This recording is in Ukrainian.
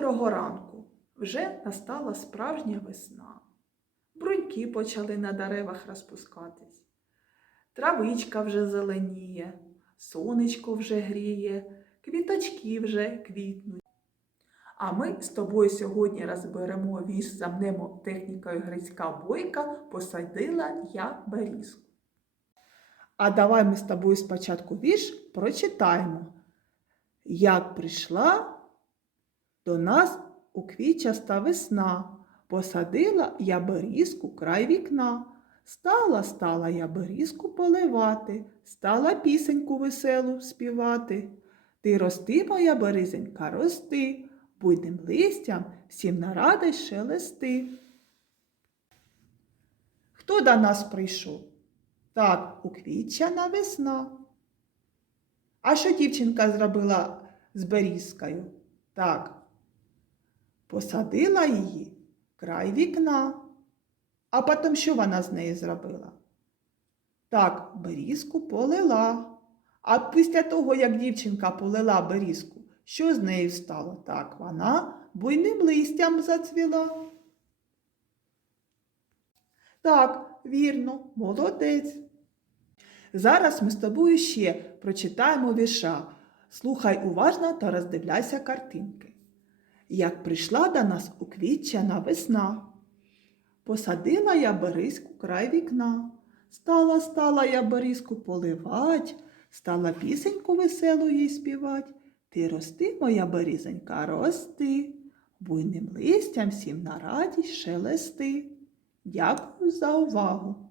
теплого ранку вже настала справжня весна. Бруньки почали на деревах розпускатись. Травичка вже зеленіє, сонечко вже гріє, квіточки вже квітнуть. А ми з тобою сьогодні розберемо вірш замнемо технікою грицька бойка посадила я берізку. А давай ми з тобою спочатку вірш прочитаємо. Як прийшла до нас у квітчаста весна, посадила я берізку край вікна. Стала, стала я берізку поливати, стала пісеньку веселу співати. Ти рости, моя березенька, рости, буйним листям всім на радість шелести. Хто до нас прийшов? Так, уквітчана весна. А що дівчинка зробила з берізкою? Так, посадила її в край вікна. А потім що вона з нею зробила? Так, берізку полила. А після того, як дівчинка полила берізку, що з нею стало? Так, вона буйним листям зацвіла. Так, вірно, молодець. Зараз ми з тобою ще прочитаємо вірша. Слухай уважно та роздивляйся картинки. Як прийшла до нас уквітчана весна, посадила я берізку край вікна, стала, стала я берізку поливать, стала пісеньку веселу їй співать. Ти рости, моя берізонька, рости, буйним листям всім на радість шелести. Дякую за увагу.